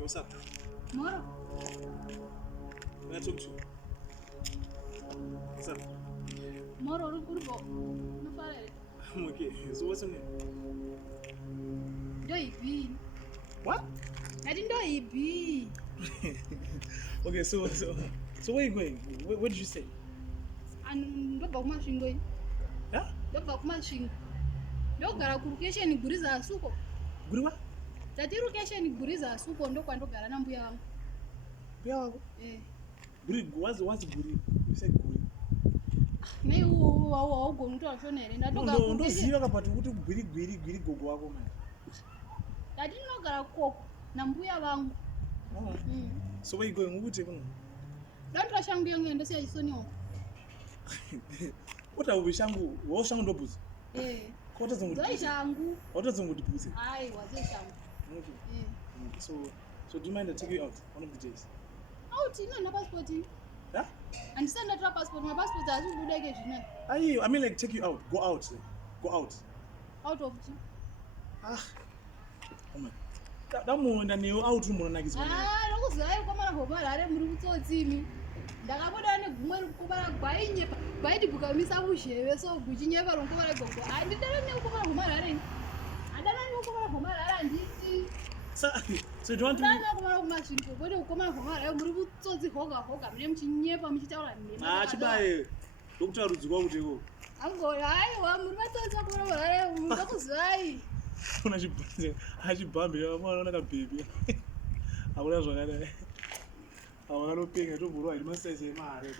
what's up? Moro. Can I talk to you? What's up? Moro, Rukurbo. No fare. I'm okay. So what's your name? Doibi. What? I didn't know he be. Okay, so where are you going? Where did you say? And don't go Masvingo. Yeah? Don't go Masvingo. Don't go Kurukesha ni Guriza Asuko. Guriwa? Tati Rukesha ni Guriza Asuko ndo kwa ndo garana mbuya wangu. Mbuya wako? Guri, what's Guri? You said Guri. Nei uwo go mtu ashonere. Ndo ziva kapati kuti gwiri gogo wako man. Tati ndinogara koko na mbuya wangu. Oh. So where you going? Ukuthi kuno? Don't rush shangu yongenda siya isonyo. What are we shangu? Wo shangu ndo buzi? Kota zongu. Zoi shangu. Kota zongu dibuzi. Ai, waze shangu. Okay. So do you mind I take you out one of the days? Out ina passport. Yeah? And send that passport. My passport has to do like it. I mean like take you out. Go out. Go out. Out of it. Ah. Oh my. That muenda niyo out muona nakizwa. Lokuzai kwamana Harare muri kutsotimi. Ndakabona ne gumwe kubara gwainye. Baidi bukamisa busheve so guchinyeva ronkobara gogo. Andidana ne kubara Harare. Andana ne kubara Harare nditi. So do you want to Ndana kubara Masvingo. Bode ukoma Harare muri kutsotsi hoga mine mchinyepa mchitaura nema. Chibaye. Dokutaura rudzwa kuti ko. Ango aiwa muri vatotsa kubara Harare ndakuzai. Achibhambi vanoona kabhebhi hakuna zvakadai havanopinga tobhurwa iri masaizi emari